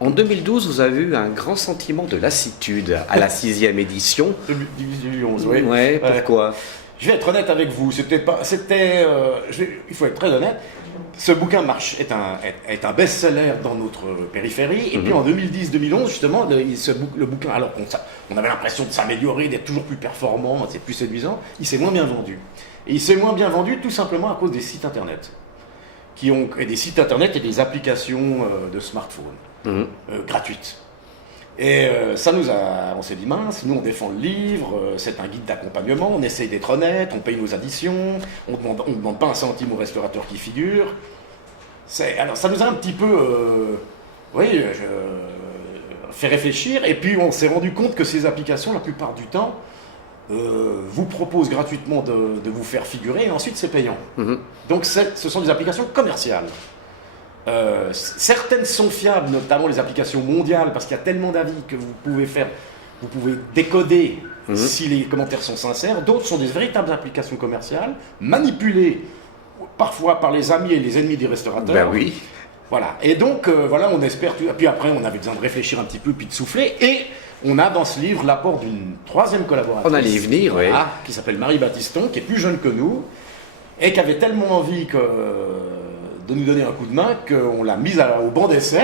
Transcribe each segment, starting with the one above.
En 2012, vous avez eu un grand sentiment de lassitude à la 6e édition. 2011, oui. Ouais, pourquoi? Je vais être honnête avec vous, il faut être très honnête. Ce bouquin est un best-seller dans notre périphérie. Et puis en 2010-2011, justement, le bouquin, alors on avait l'impression de s'améliorer, d'être toujours plus performant, c'est plus séduisant, il s'est moins bien vendu. Et il s'est moins bien vendu tout simplement à cause des sites internet. Et des sites internet et des applications de smartphone gratuites. Et on s'est dit mince, nous on défend le livre, c'est un guide d'accompagnement, on essaye d'être honnête, on paye nos additions, on ne demande pas un centime au restaurateur qui figure. Alors ça nous a un petit peu fait réflechir, et puis on s'est rendu compte que ces applications, la plupart du temps, vous proposent gratuitement de vous faire figurer, et ensuite c'est payant. Donc ce sont des applications commerciales. Certaines sont fiables, notamment les applications mondiales, parce qu'il y a tellement d'avis que vous pouvez décoder si les commentaires sont sincères. D'autres sont des véritables applications commerciales, manipulées parfois par les amis et les ennemis des restaurateurs. Ben oui. Voilà. Et donc, on espère. Puis après, on avait besoin de réfléchir un petit peu, puis de souffler. Et on a dans ce livre l'apport d'une troisième collaboratrice. On allait y venir, oui. Qui s'appelle Marie Battiston, qui est plus jeune que nous, et qui avait tellement envie de nous donner un coup de main qu'on l'a mise au banc d'essai.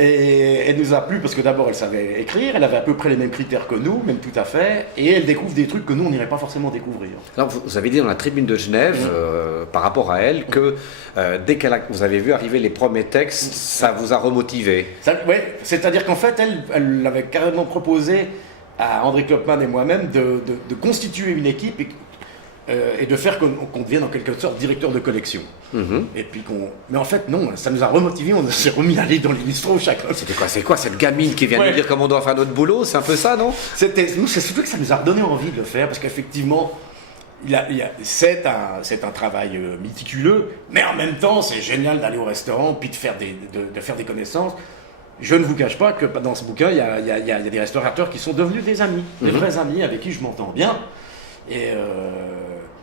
Et elle nous a plu parce que d'abord elle savait écrire, elle avait à peu près les mêmes critères que nous, même tout à fait, et elle découvre des trucs que nous on n'irait pas forcément découvrir. Alors vous avez dit dans la tribune de Genève, par rapport à elle, que dès que vous avez vu arriver les premiers textes, ça vous a remotivé. Oui, c'est-à-dire qu'en fait elle avait carrément proposé à André Klopman et moi-même de constituer une équipe et de faire qu'on devienne en quelque sorte directeur de collection. Et puis mais en fait non, ça nous a remotivés, on s'est remis à aller dans les bistrots chacun. C'est quoi cette gamine qui vient nous dire comment on doit faire notre boulot? C'est un peu ça, non? Nous, c'est surtout que ça nous a donné envie de le faire, parce qu'effectivement c'est un travail méticuleux, mais en même temps c'est génial d'aller au restaurant puis de faire des connaissances. Je ne vous cache pas que dans ce bouquin il y a des restaurateurs qui sont devenus des amis, des vrais amis avec qui je m'entends bien.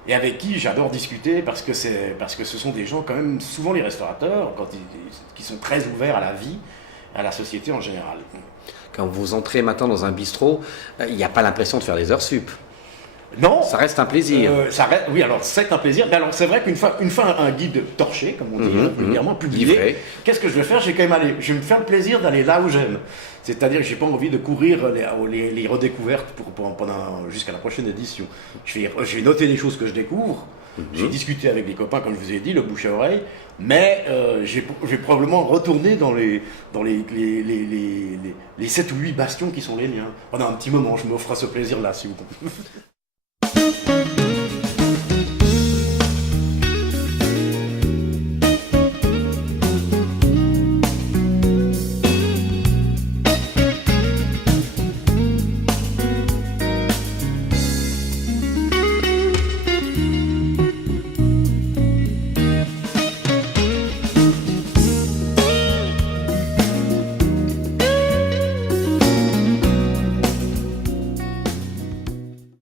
Et avec qui j'adore discuter parce que ce sont des gens quand même, souvent les restaurateurs, qui sont très ouverts à la vie, à la société en général. Quand vous entrez maintenant dans un bistrot, il n'y a pas l'impression de faire des heures sup. Non. Ça reste un plaisir. Oui, alors c'est un plaisir. Mais alors c'est vrai qu'une fois un guide torché, comme on dit vulgairement, publié, qu'est-ce que je vais faire? Je vais me faire le plaisir d'aller là où j'aime. C'est-à-dire que j'ai pas envie de courir les redécouvertes jusqu'à la prochaine édition. Je vais noter les choses que je découvre. J'ai discuté avec des copains, comme je vous ai dit, le bouche à oreille. Mais je vais probablement retourner dans les 7 ou 8 bastions qui sont les miens. Pendant un petit moment, je m'offre ce plaisir-là, si vous comprenez.